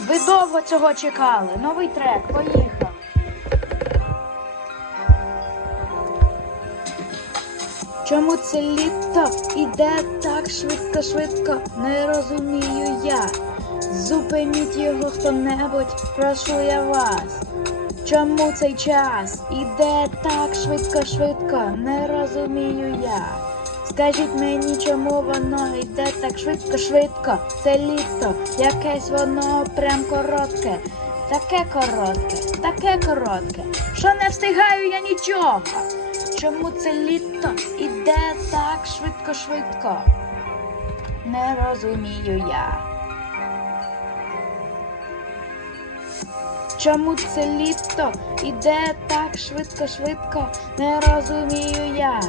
Ви довго цього чекали. Новий трек, поїхав. Чому це літо іде так швидко, швидко, не розумію я. Зупиніть його хто-небудь, прошу я вас. Чому цей час іде так швидко, швидко, не розумію я. Скажіть мені, чому воно йде так швидко, швидко. Це літо, якесь воно прям коротке. Таке коротке, таке коротке, що не встигаю я нічого. Чому це літо іде так швидко, швидко? Не розумію я. Чому це літо іде так швидко, швидко, не розумію я.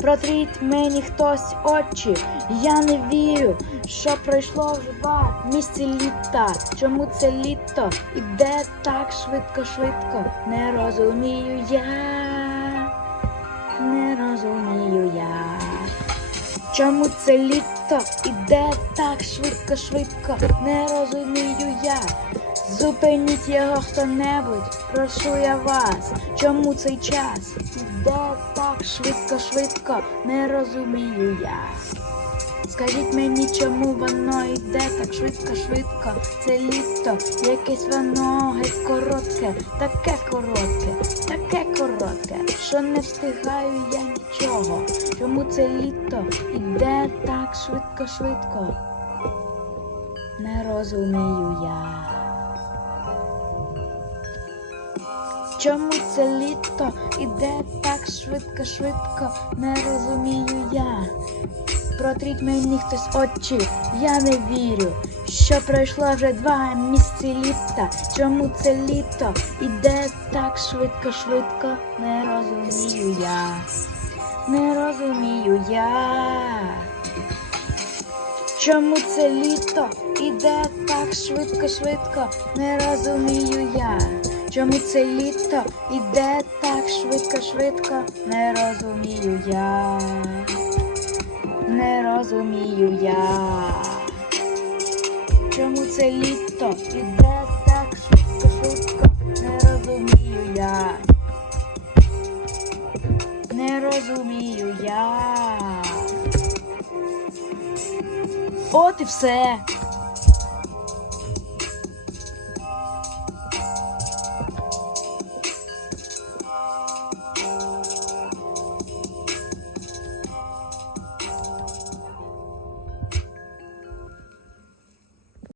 Протріть мені хтось очі, я не вірю, що пройшло вже два місяці літа. Чому це літо іде так швидко, швидко, не розумію я, не розумію я. Чому це літо іде так швидко, швидко, не розумію я. Зупиніть його хто-небудь, прошу я вас. Чому цей час іде так швидко, швидко, не розумію я. Скажіть мені, чому воно йде так швидко, швидко. Це літо, якесь воно геть коротке, таке коротке, таке коротке, що не встигаю я нічого. Чому це літо іде так швидко, швидко? Не розумію я. Чому це літо іде так швидко, швидко, не розумію я. Протріть мені хтось очі, я не вірю, що пройшло вже два місяці літа. Чому це літо іде так швидко, швидко, не розумію я. Не розумію я. Чому це літо іде так швидко, швидко, не розумію я. Чому це літо іде так швидко, швидко, не розумію я. Не розумію я. Чому це літо іде так швидко, швидко, не розумію я. Не розумію я. От і все.